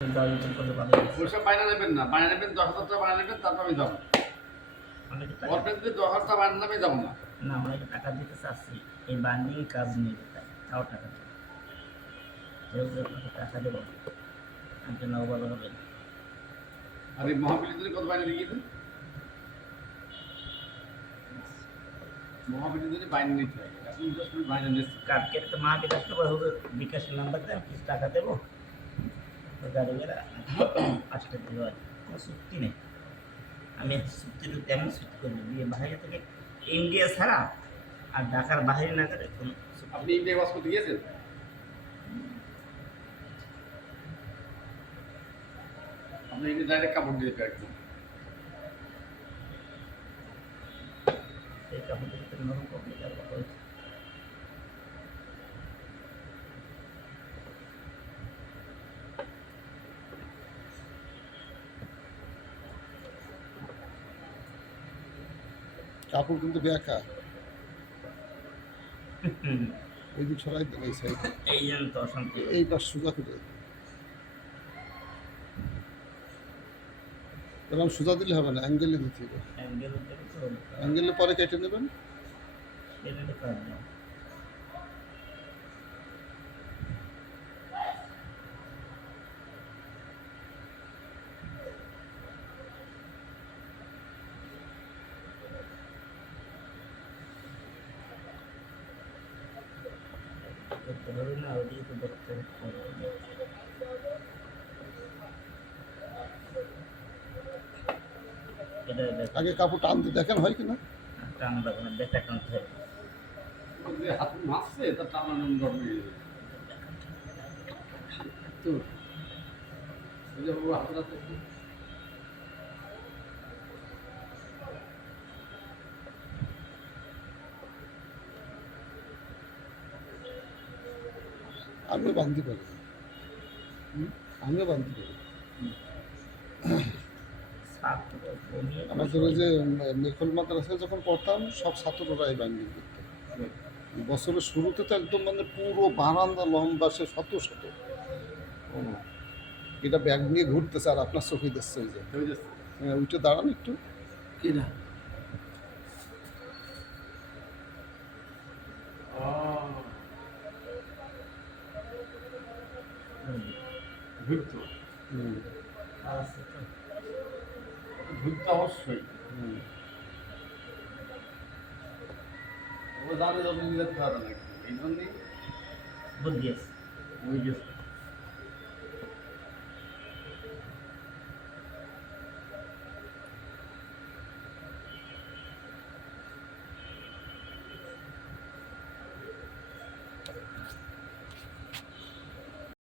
ওইসব বাইনা নেবেন না, বাইনা নেবেন 10,000 টাকা বাইনা নেবেন, তারপর আমি যাবো। বলবেন যে 10,000 টাকা বাইনা নেবে যাবো না। না, অনেকে টাকা দিতে চাচ্ছি, এই বান্ডিং কাজ নিয়ে তাও টাকা দেবো, যেহেতু আপনাকে টাকা দেবো আপনি নবভাবে হবেন। আর এই মহাবিদ্যালয়ে কত বাইনা দিয়ে গেছেন? মহাবিদ্যালয়ে বাইনা নিতে হয়, এখন জাস্ট বাইনা নিচ্ছি। কালকে একটা মা বিকাশ করবো, হবে বিকাশের নাম্বার দেয়, কিছু টাকা দেবো, গাড়ি বেড়া আসতে দেবো। আর কোনো চুক্তি নেই, আমি চুক্তিটা তেমন চুক্তি করবো দিয়ে বাইরে থেকে ইন্ডিয়া ছাড়া আর ঢাকার বাইরে না করে কোনো আপনি ইন্ডিয়া বাস করতে গিয়েছেন? আপনি ইন্ডিয়া ডাইরেক্ট কাপড় দিয়ে একদম এই কাপড়ের ভিতরে নরম কপড়ে তার কথা হচ্ছে। কাপড় কিন্তু বেঁকা, ওই দিক সরাই দেবে এই সাইড, এই জন্য তো অশান্তি। এই পাশ সোজা করে এরকম সোজা দিলে হবে না, অ্যাঙ্গেলে দিতে হবে। অ্যাঙ্গেলে পরে কেটে নেবেন। না ওদিকে তো দেখতে আগে কাপড় টানতে দেখেন হয় কিনা, টান দেবো না, দেখা টানতে হবে। হাত মারছে তার টানানো গরম হয়ে যাবে তো ওই যে ও হাতটা তো আমিও বাঁধতে পারি, আমিও বাঁধতে পারি। আমাদের ওই যে মেখল মাদ্রাসায় যখন পড়তাম সব ছাত্ররা এই বাইন্ডিং করতো। বছরের শুরুতে তো একদম মানে পুরো বারান্দা লম্বা সে শত শত, এটা ব্যাগ নিয়ে ঘুরতেছে আর আপনার চোখে দিচ্ছে ওই যে ওইটা দাঁড়ান একটু কিনা ঘুরতো ঘুরতে অবশ্যই ও জানে যত নিজের ধারণা এই জন্যই বুদ্ধি আছে। ওই গেছে